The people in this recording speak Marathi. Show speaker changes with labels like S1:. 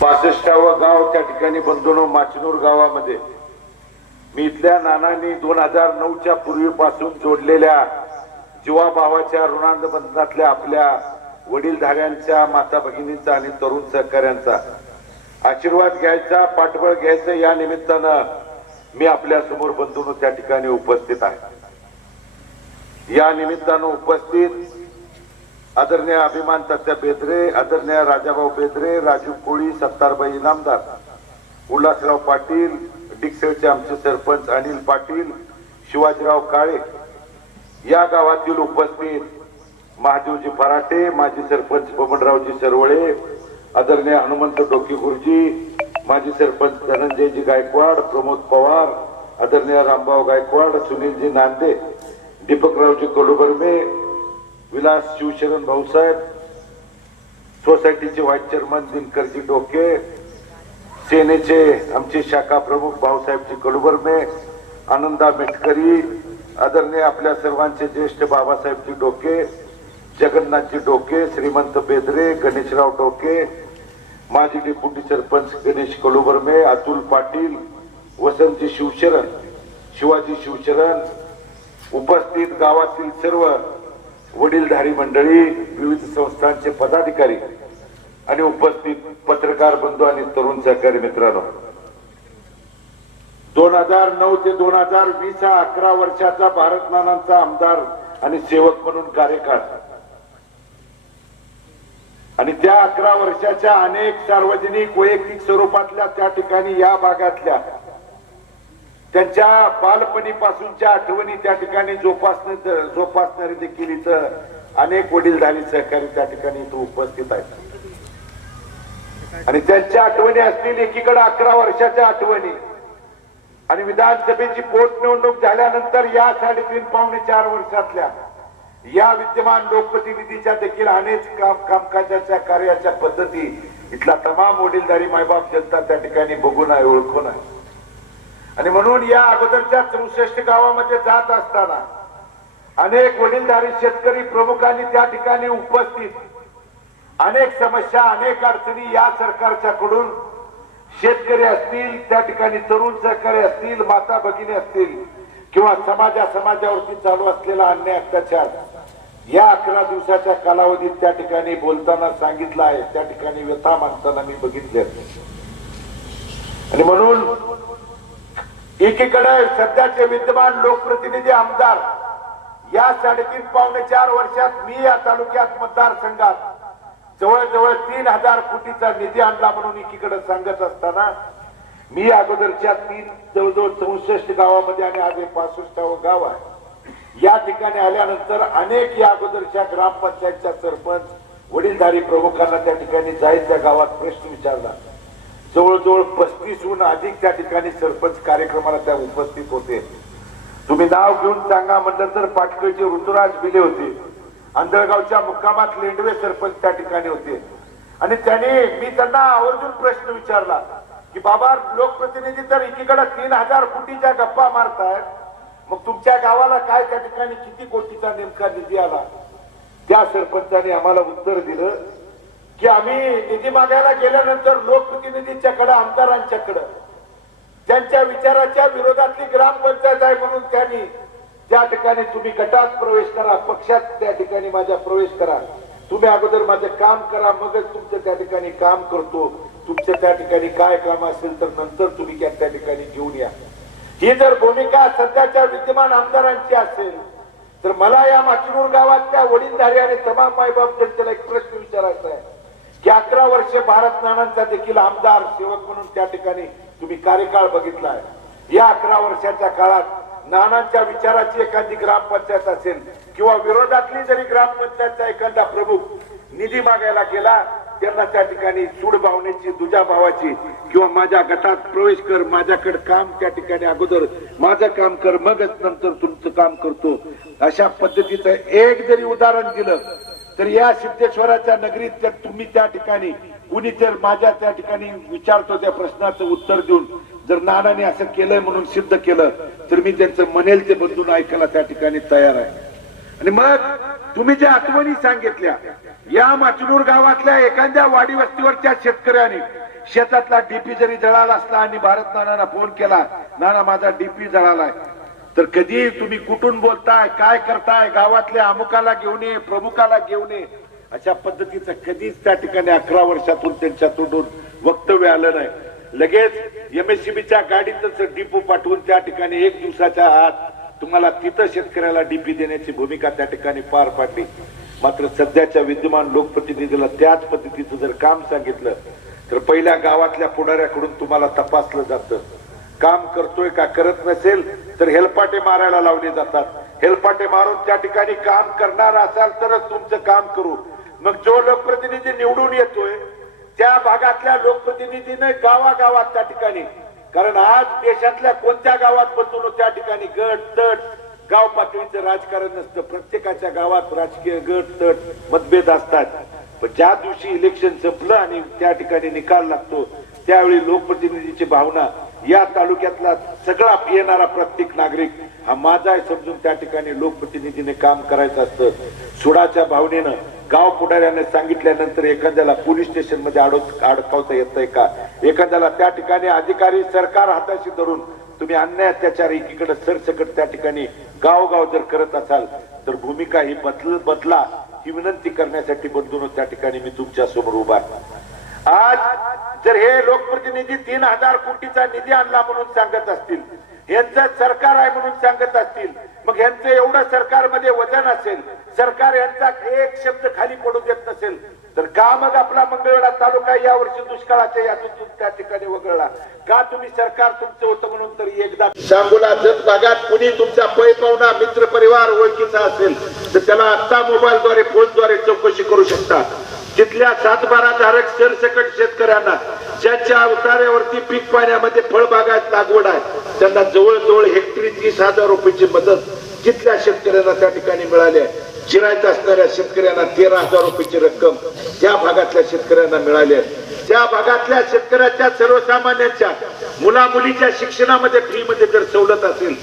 S1: पासष्टावं गाव त्या ठिकाणी बंधून माचनूर गावामध्ये. मी इथल्या नानांनी दोन हजार नऊच्या पूर्वीपासून जोडलेल्या जीवाभावाच्या ऋणांध बंधनातल्या आपल्या वडीलधाऱ्यांच्या माता भगिनींचा आणि तरुण सहकाऱ्यांचा आशीर्वाद घ्यायचा पाठबळ घ्यायचं. या निमित्तानं मी आपल्यासमोर बंधून त्या ठिकाणी उपस्थित आहे. या निमित्तानं उपस्थित आदरणीय अभिमान तात्या बेदरे आदरणीय राजाभाऊ बेदरे राजू कोळी सत्तारबाई इनामदार उल्हासराव पाटील डिक्सेडचे आमचे सरपंच अनिल पाटील शिवाजीराव काळे या गावातील उपस्थित महादेवजी फराटे माजी सरपंच बबनरावजी सरवळे आदरणीय हनुमंत डोकी गुरुजी माजी सरपंच धनंजयजी गायकवाड प्रमोद पवार आदरणीय रामभाऊ गायकवाड सुनीलजी नांदे दीपकरावजी कडुबर्मे विलास शिवशरण भाऊसाहेब सोसायटीचे व्हाईस चेअरमन दिनकरजी डोके सेनेचे आमचे शाखा प्रमुख भाऊसाहेबजी कडुबर्मे आनंदा मेटकरी आदरणीय आपल्या सर्वांचे ज्येष्ठ बाबासाहेबजी डोके जगन्नाथजी डोके श्रीमंत बेदरे गणेशराव डोके माजी डेप्युटी सरपंच गणेश कडुबर्मे अतुल पाटील वसंतजी शिवशरण शिवाजी शिवशरण उपस्थित गावातील सर्व वडीलधारी मंडळी विविध संस्थांचे पदाधिकारी आणि उपस्थित पत्रकार बंधू आणि तरुण सहकारी मित्रांनो. दोन हजार नऊ ते दोन हजार वीस हा अकरा वर्षाचा भारत नानांचा आमदार आणि सेवक म्हणून कार्यकाळ. आणि त्या अकरा वर्षाच्या अनेक सार्वजनिक वैयक्तिक स्वरूपातल्या त्या ठिकाणी या भागातल्या त्यांच्या बालपणीपासूनच्या आठवणी त्या ठिकाणी जोपासणे जोपासणारे देखील इथं अनेक वडीलधारी सहकारी त्या ठिकाणी इथं उपस्थित आहेत. आणि त्यांच्या आठवणी असतील एकीकडे अकरा वर्षाच्या आठवणी. आणि विधानसभेची पोटनिवडणूक झाल्यानंतर या साडेतीन पावणे चार वर्षातल्या या विद्यमान लोकप्रतिनिधीच्या देखील अनेक काम कामकाजाच्या कार्याच्या पद्धती इथला तमाम वडीलधारी मायबाप जनता त्या ठिकाणी बघून आहे ओळखून आहे. आणि म्हणून या अगोदरच्या चौसष्ट गावामध्ये जात असताना अनेक वडीलधारी शेतकरी प्रमुखांनी त्या ठिकाणी उपस्थित अनेक समस्या अनेक अडचणी या सरकारच्या कडून शेतकरी असतील त्या ठिकाणी तरुण सहकारी असतील माता भगिनी असतील किंवा समाजा समाजावरती चालू असलेला अन्याय अत्याचार या अकरा दिवसाच्या कालावधीत त्या ठिकाणी बोलताना सांगितलं आहे. त्या ठिकाणी व्यथा मानताना मी बघितले आणि म्हणून एकीकडे सध्याचे विद्यमान लोकप्रतिनिधी आमदार या साडेतीन पावणे चार वर्षात मी या तालुक्यात मतदारसंघात जवळजवळ तीन हजार कोटीचा निधी आणला म्हणून एकीकडे सांगत असताना मी अगोदरच्या तीन जवळजवळ चौसष्ट गावामध्ये आणि आज हे पासष्टावं गाव आहे. या ठिकाणी आल्यानंतर अनेक या अगोदरच्या ग्रामपंचायतच्या सरपंच वडीलधारी प्रमुखांना त्या ठिकाणी जायच्या गावात प्रश्न विचारला. जवळजवळ पस्तीसहून अधिक त्या ठिकाणी सरपंच कार्यक्रमाला त्या उपस्थित होते. तुम्ही नाव घेऊन सांगा म्हटलं तर पाटकळचे ऋतुराज बिले होते. आंधळगावच्या मुक्कामात लेंडवे सरपंच त्या ठिकाणी होते. आणि त्याने मी त्यांना आवर्जून प्रश्न विचारला की बाबा लोकप्रतिनिधी तर एकीकडे तीन हजार कोटीच्या गप्पा मारतायत. मग तुमच्या गावाला काय त्या ठिकाणी किती कोटीचा नेमका निधी आला? त्या सरपंचाने आम्हाला उत्तर दिलं की आम्ही निधी मागायला गेल्यानंतर लोकप्रतिनिधीच्याकडे आमदारांच्याकडे त्यांच्या विचाराच्या विरोधातली ग्रामपंचायत आहे म्हणून त्यांनी त्या ठिकाणी तुम्ही गटात प्रवेश करा पक्षात त्या ठिकाणी माझ्या प्रवेश करा. तुम्ही अगोदर माझं काम करा मगच तुमचं त्या ठिकाणी काम करतो. तुमचं त्या ठिकाणी काय काम असेल तर नंतर तुम्ही त्या त्या ठिकाणी घेऊन या. ही जर भूमिका सध्याच्या विद्यमान आमदारांची असेल तर मला या माचनूर गावातल्या वडीलधारी आणि तमाम मायबाप जनतेला एक प्रश्न विचारायचा आहे. की अकरा वर्ष भारत नानांचा देखील आमदार सेवक म्हणून त्या ठिकाणी तुम्ही कार्यकाळ बघितला आहे या अकरा वर्षाच्या काळात नानांच्या विचाराची एखादी ग्रामपंचायत असेल किंवा विरोधातली जरी ग्रामपंचायतचा एखादा प्रमुख निधी मागायला गेला त्यांना त्या ठिकाणी सूड भावनेची दुजा भावाची किंवा माझ्या गटात प्रवेश कर माझ्याकडे काम त्या ठिकाणी अगोदर माझं काम कर मगच नंतर तुमचं काम करतो. अशा पद्धतीचं एक जरी उदाहरण दिलं तर या सिद्धेश्वराच्या नगरीत तर तुम्ही त्या ठिकाणी कुणी जर माझ्या त्या ठिकाणी विचारतो त्या प्रश्नाचं उत्तर देऊन जर नानाने असं केलंय म्हणून सिद्ध केलं तर मी त्यांचं म्हणेल ते बंधून ऐकायला त्या ठिकाणी तयार आहे. आणि मग तुम्ही ज्या आठवणी सांगितल्या या माचनूर गावातल्या एखाद्या वाडी वस्तीवरच्या शेतकऱ्याने शेतातला डीपी जरी जळाला असला आणि भारत नानाना फोन केला नाना माझा डीपी जळालाय तर कधी तुम्ही कुठून बोलताय काय करताय गावातल्या अमुकाला घेऊन ये प्रमुखाला घेऊन ये अशा पद्धतीचं कधीच त्या ठिकाणी अकरा वर्षातून त्यांच्या तोंडून वक्तव्य आलं नाही. लगेच एमएससीबीच्या गाडीतच डिपो पाठवून त्या ठिकाणी एक दिवसाच्या आत तुम्हाला तिथं शेतकऱ्याला डीपी देण्याची भूमिका त्या ठिकाणी पार पाडली. मात्र सध्याच्या विद्यमान लोकप्रतिनिधीला त्याच पद्धतीचं जर काम सांगितलं तर पहिल्या गावातल्या पुढाऱ्याकडून तुम्हाला तपासलं जातं. काम करतोय का करत नसेल तर हेलपाटे मारायला लावले जातात. हेलपाटे मारून त्या ठिकाणी काम करणार असाल तरच तुमचं काम करू. मग जो लोकप्रतिनिधी निवडून येतोय त्या भागातल्या लोकप्रतिनिधीने गावागावात त्या ठिकाणी. कारण आज देशातल्या कोणत्या गावात बसून त्या ठिकाणी गट तट. गाव पातळीचं राजकारण नसतं. प्रत्येकाच्या गावात राजकीय गट तट मतभेद असतात. पण ज्या दिवशी इलेक्शन संपलं आणि त्या ठिकाणी निकाल लागतो त्यावेळी लोकप्रतिनिधीची भावना या तालुक्यातला सगळा येणारा प्रत्येक नागरिक हा माझा आहे समजून त्या ठिकाणी लोकप्रतिनिधीने काम करायचं असतं. सुडाच्या भावनेनं गाव पुढाऱ्याने सांगितल्यानंतर एखाद्याला पोलीस स्टेशनमध्ये अडव अडकवता येतंय का? एखाद्याला त्या ठिकाणी अधिकारी सरकार हाताशी धरून तुम्ही अन्याय अत्याचार एकीकडे सरसकट त्या ठिकाणी गावगाव जर करत असाल तर भूमिका ही बदल बदला ही विनंती करण्यासाठी बंधून त्या ठिकाणी मी तुमच्यासमोर उभा आहे. आज जर हे लोकप्रतिनिधी तीन हजार कोटीचा निधी आणला म्हणून सांगत असतील यांचं सरकार आहे म्हणून सांगत असतील मग यांचं एवढं सरकारमध्ये वजन असेल सरकार यांचा एक शब्द खाली पडू देत नसेल तर का मग आपला मंगळवेढा तालुका यावर्षी दुष्काळाच्या यादीतून त्या ठिकाणी वगळला का तुम्ही सरकार तुमचं होतं म्हणून तरी एकदा सांगोला जत भागात कुणी तुमचा पै पाहुणा मित्र परिवार ओळखीचा असेल तर त्याला आता मोबाईलद्वारे फोनद्वारे चौकशी करू शकता. तिथल्या सातबारा धारक सरसकट शेतकऱ्यांना ज्यांच्या अवताऱ्यावरती पीक पाण्यामध्ये फळबागायत लागवड आहे त्यांना जवळजवळ हेक्टरी तीस हजार रुपयाची मदत तिथल्या शेतकऱ्यांना त्या ठिकाणी मिळाली आहे. चिरायचं असणाऱ्या शेतकऱ्यांना तेरा हजार रुपयाची रक्कम त्या भागातल्या शेतकऱ्यांना मिळाली आहे. त्या भागातल्या शेतकऱ्याच्या सर्वसामान्यांच्या मुला मुलीच्या शिक्षणामध्ये फ्रीमध्ये जर सवलत असेल